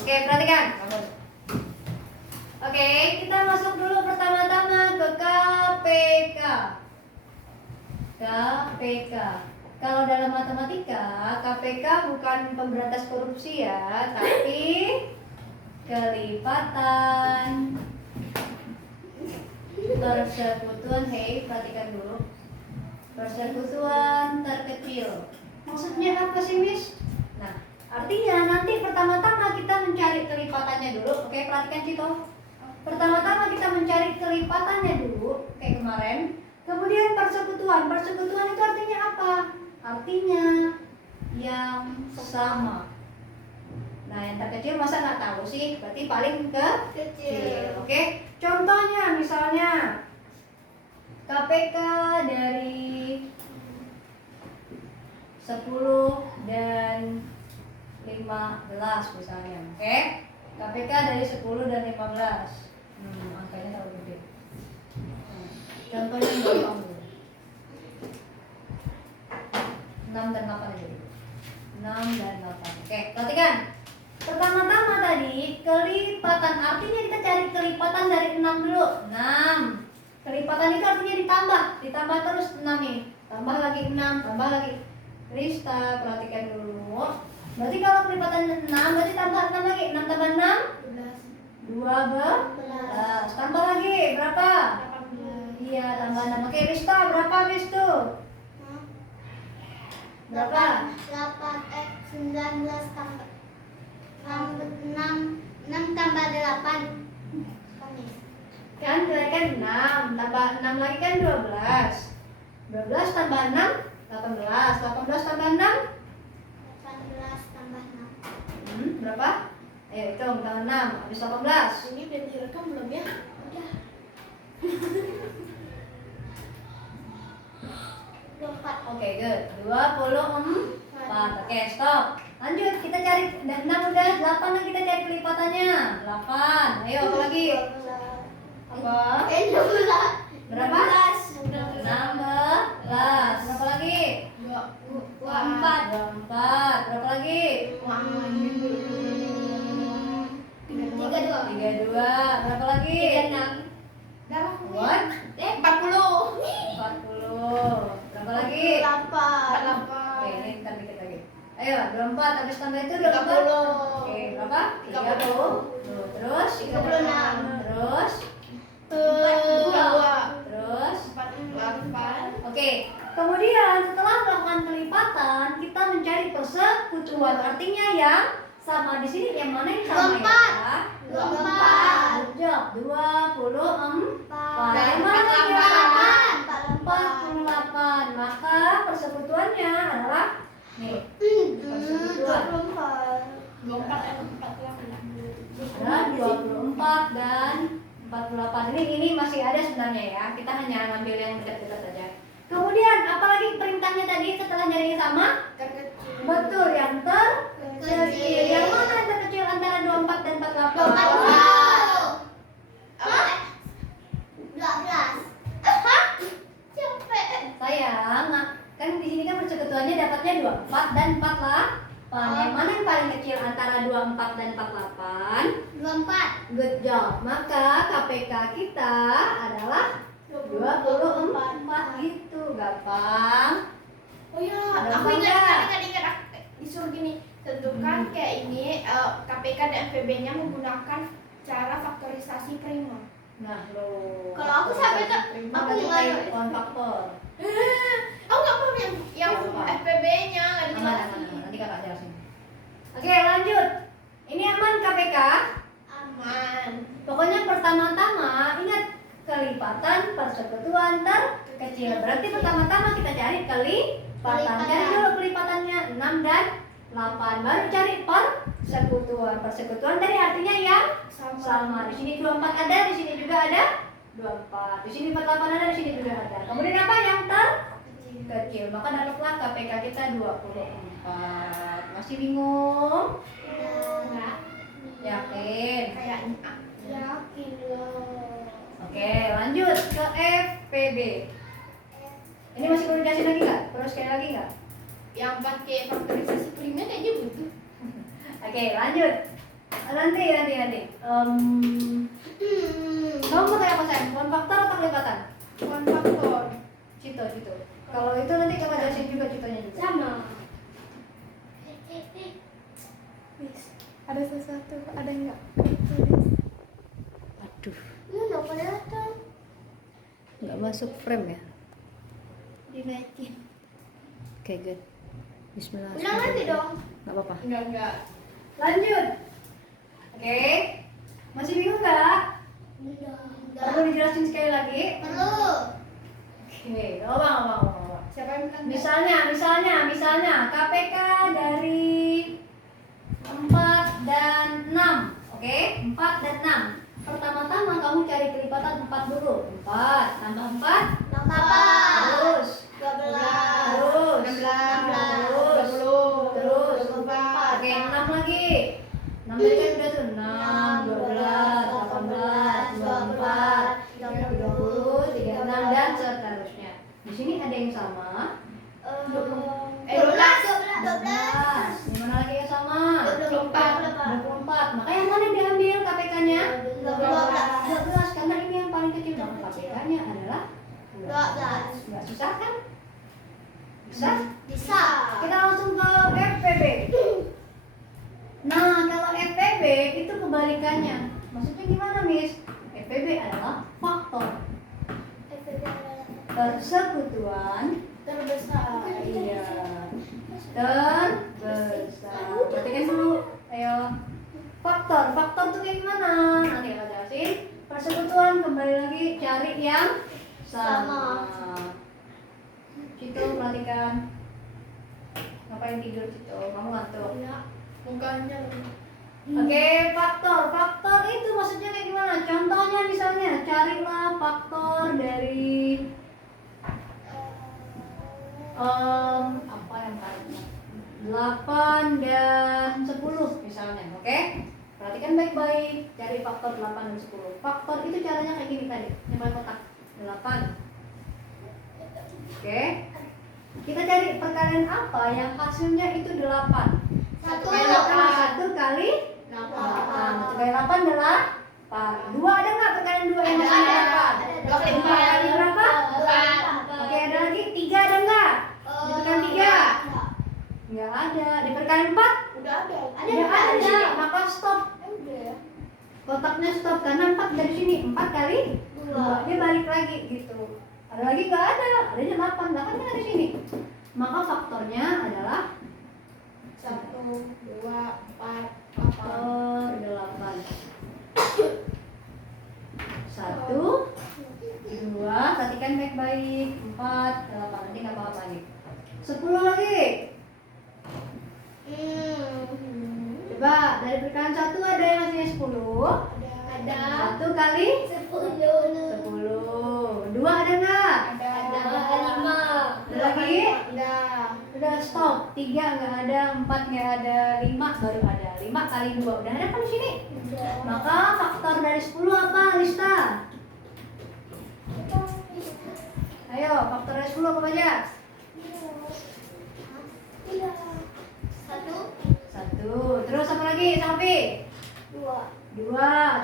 Oke, perhatikan. Oke, kita masuk dulu pertama-tama ke KPK. KPK. Kalau dalam matematika, KPK bukan pemberantas korupsi ya, tapi kelipatan persekutuan. Hei, perhatikan dulu. Persekutuan terkecil. Maksudnya apa sih, Miss? Nah, artinya nanti pertama-tama kita mencari kelipatannya dulu. Oke, perhatikan Cito. Pertama-tama kita mencari kelipatannya dulu, kayak kemarin. Kemudian persekutuan. Persekutuan itu artinya apa? Artinya yang sama. Nah, yang terkecil masa nggak tahu sih? Berarti paling kecil. Oke. Contohnya misalnya KPK dari 10 dan 15 misalnya. Oke. KPK dari 10 dan 15. Angkanya terlalu gede. Contohnya yang gampang dulu. 6 dan 8 aja dulu. 6 dan 8. Oke, perhatikan. Pertama-tama tadi kelipatan, artinya kita cari kelipatan dari 6 dulu. 6. Kelipatan itu artinya ditambah terus 6 nih. Tambah lagi 6, tambah lagi. Rista, perhatikan dulu. Berarti kalau kelipatan 6, berarti tambah 6 lagi. 6 tambah 6? 12. Tambah lagi, berapa? 18. Iya, tambah 6. Oke, Rista, berapa Miss tuh? Berapa? 19 tambah 6 tambah 8. Kan kan 6, tambah 6 lagi kan 12. 12 tambah 6, 18. 18 tambah 6? 18 tambah 6. Berapa? Ayo hitung, tambah 6, habis 18. Ini udah direkam belum ya? Udah. 24. Oke, good. 24. Oke, stop. Lanjut, kita cari 6 udah, 8 lagi kita cari kelipatannya. 8. Ayo, apa lagi? Apa? 16. Berapa? 16. Berapa lagi? 24. 24. Berapa lagi? 32. Berapa lagi? 36. What? 40. 40. Berapa lagi? 48. Oke, ini ntar dikit lagi. Ayo, 24 habis tambah itu 24. Oke, berapa? 30. Terus 36. Terus 42. terus 48. Oke, kemudian setelah melakukan kelipatan, kita mencari persekutuan. Artinya yang sama di sini yang mana yang sama ya? 24. Jawab 24. Yang mana yang 48. 48. Maka persekutuannya adalah nih. Persekutuan adalah 24 dan 48. Ini masih ada sebenarnya ya. Kita hanya ngambil yang dekat-dekat saja. Kemudian apalagi perintahnya tadi setelah nyari yang sama? Betul, yang terkecil. Yang mana yang terkecil antara 24 dan 48? 12. Capek. Sayang, kan di sini kan persekutuannya dapatnya 24 dan 48. Yang mana yang paling kecil antara 24 dan 48? 24. Good job. Maka KPK kita adalah 24 gitu. Gampang. Oh ya, Ada aku apa ingat enggak? aku disuruh gini, tentukan kayak ini KPK dan FPB-nya menggunakan cara faktorisasi prima. Nah, lo. Kalau aku sampai ke aku nggak on faktor. aku nggak paham yang FPB-nya nggak Aman, dijelasin. nanti kakak jelasin. Oke, lanjut. Ini aman KPK? Aman. Pokoknya pertama-tama ingat kelipatan persekutuan terkecil. Berarti pertama-tama kita cari kelipatan. Cari dulu kelipatannya 6 dan 8. Baru cari persekutuan. Persekutuan tadi artinya yang sama. Di sini 24 ada, di sini juga ada 24. Di sini 48 ada, di sini juga ada. Kemudian apa yang terkecil? Maka dapatlah KPK kita 24. Masih bingung? Enggak. Yakin? Kayaknya yakin loh. Oke, lanjut ke FPB. Ini masih perlu dijelasin lagi nggak? Perlu sekali lagi nggak? Yang pakai faktorisasi prima kayaknya butuh. Oke, lanjut. Nanti. Kamu pakai apa sayang? Pohon faktor atau kelipatan? Pohon faktor. Cito. Kalau itu nanti kakak jelasin juga citonya juga. Sama. Ada sesuatu, ada enggak? Aduh, Lu enggak kelihatan. nggak masuk frame ya? Dinaikin. Oke, good. Bismillah. Ulang lagi dong. Nggak apa-apa. Enggak. Lanjut. Oke. Masih bingung nggak? Perlu dijelasin sekali lagi? Perlu. Oke, nggak apa-apa. Siapa yang bilang? Misalnya KPK dari 4 dan 6. Oke, 4 dan 6. Pertama-tama kamu cari kelipatan 4 dulu. 4 tambah 4 terus 24. Oke, 6 lagi. 6 tadi kan udah tuh 6, 12, 18, 24, 30, 36 dan seterusnya. Di sini ada yang sama. 12. Yang mana lagi yang sama? 24. 24. Maka yang mana diambil KPK-nya? 12. 12 karena ini yang paling kecil. Maka KPK-nya adalah 12. Nggak susah kan? Bisa? Bisa. Kita langsung ke FPB. Nah, kalau FPB itu kebalikannya. Maksudnya gimana, Miss? FPB adalah faktor persekutuan Terbesar. iya terbesar. Perhatikan dulu, ayo. Faktor tuh kayak gimana? Nanti kita jelasin. Persekutuan kembali lagi cari yang sama. Cito perhatikan. Ngapain tidur Cito? Kamu ngantuk. Mukanya. Oke, faktor itu maksudnya kayak gimana? Contohnya misalnya carilah faktor dari apa yang paling 8 dan 10 misalnya, oke? Perhatikan baik-baik, cari faktor 8 dan 10. Faktor itu caranya kayak gini tadi, yang paling kotak 8. Oke? Kita cari perkalian apa yang hasilnya itu 8. 1 kali 8. 1 kali 8 adalah 8. 2 ada nggak perkalian 2 yang hasilnya 8? 2 kali berapa? 4. Oke, ada lagi 3 ada nggak? Di perkalian 3? Nggak ada. Di perkalian 4? Udah ada. Nggak ada di sini. Maka stop. Kotaknya stop karena 4 dari sini. 4 kali 2. Dia balik lagi gitu. Ada lagi nggak ada? Adanya 8. 8 kan ada di sini. Maka faktornya adalah 1, 2, 4, faktor 8. 1, 2, perhatikan baik-baik. 4, 8. Nanti nggak apa-apa nih. 10 lagi. Coba dari perkalian 1 ada yang hasilnya 10. Ada. 1 kali 10. 10. 2 ada nggak? Ada. 5. Ada lagi? Ada. Udah stop. 3 nggak ada, 4 nggak ada, 5 baru ada. 5 kali 2 udah ada kan di sini? Maka faktor dari 10 apa, Lista? Ayo, faktor dari 10 apa aja? 1. Terus apa lagi, Safi? 2.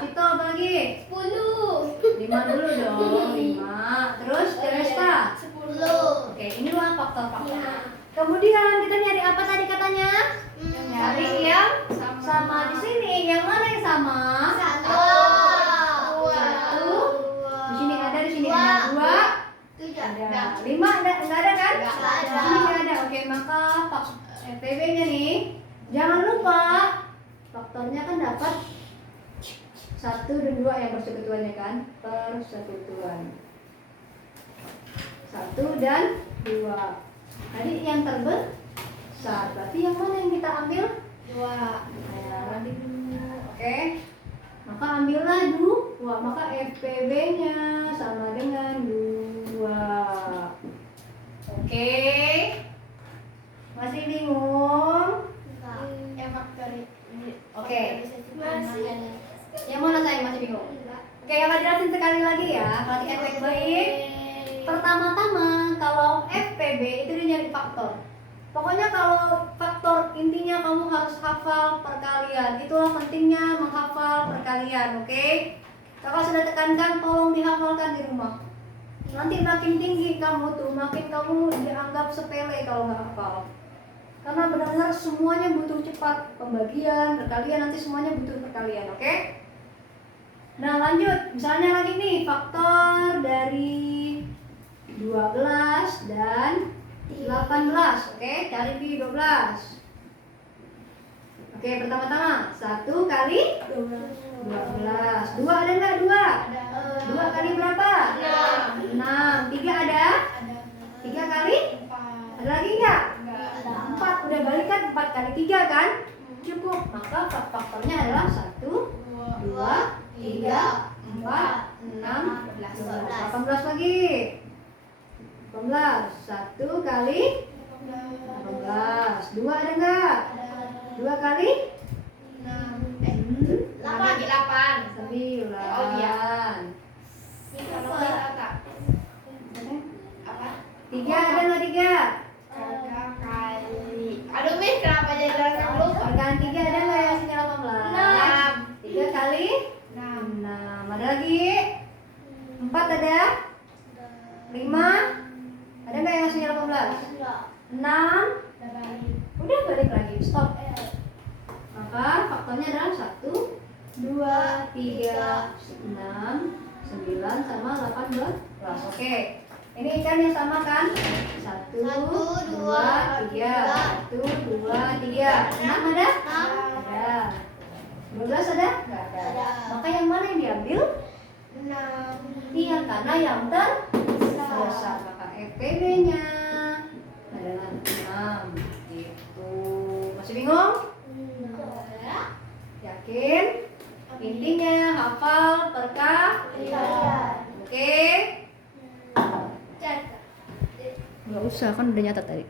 Cito apa lagi? 5 dulu dong. 5. Terus Teresta? 10. Oke, inilah faktor-faktornya. Kemudian kita nyari apa tadi katanya? Nyari yang sama di sini. Yang mana yang sama? 1. Di sini ada, di sini ada 2. Ada 5 ada, enggak ada kan? Nggak ada. Di sini nggak ada. Oke, maka FPB-nya nih, jangan lupa faktornya kan dapat 1 dan 2 yang persekutuannya kan? Persekutuan 1 dan 2. Tadi yang terbesar, berarti yang mana yang kita ambil? 2. Nah, nanti dulu. Oke. Maka ambillah 2. Maka FPB-nya sama dengan 2. Oke. Masih bingung? Oke. Yang mana saya masih bingung? Oke, yang jelasin sekali lagi ya. Perhatikan baik-baik. Pertama-tama kalau FPB itu dia nyari faktor. Pokoknya kalau faktor intinya kamu harus hafal perkalian. Itulah pentingnya menghafal perkalian, oke? Kakak sudah tekankan, tolong dihafalkan di rumah. Nanti makin tinggi kamu tuh, makin kamu dianggap sepele kalau nggak hafal. Karena benar-benar semuanya butuh cepat. Pembagian, perkalian, nanti semuanya butuh perkalian, oke? Nah lanjut, misalnya lagi nih, faktor dari 12 dan 18, oke? Cari di 12. Oke, pertama-tama 1 kali 12. 2 ada nggak? 2? 2 kali berapa? 6. 3 ada? 3 kali? Ada lagi nggak? 4. Udah balikan 4 kali 3 kan? Cukup. Maka faktornya adalah 1, 2, 3, 4, 6, 18 lagi. 18. 1 kali 18. 2 ada nggak? 2 kali 8. 9. Oh, iya. Apa? 3 ada nggak? 3? 3 kali. Aduh, Miss, kenapa jadi rasa lupa? Perkalian 3 ada nggak yang hasilnya 18? 3 kali 6. Ada lagi? 4 ada? 5? Ada nggak yang hasilnya 18? 6? Udah balik lagi, stop. Maka faktornya adalah 1, 2, 3, 6, 9 sama 18. Oke. Ini kan yang sama kan? 1, 2, 3. 1, 2, 3. 6 ada? Ada. 12 ada? Nggak ada. Maka yang mana yang diambil? 6. Iya, karena yang terbesar. Maka EPB-nya adalah 6. Gitu. Masih bingung? Yakin? Intinya hafal perkalian. Oke? Nggak usah, kan udah nyatat tadi.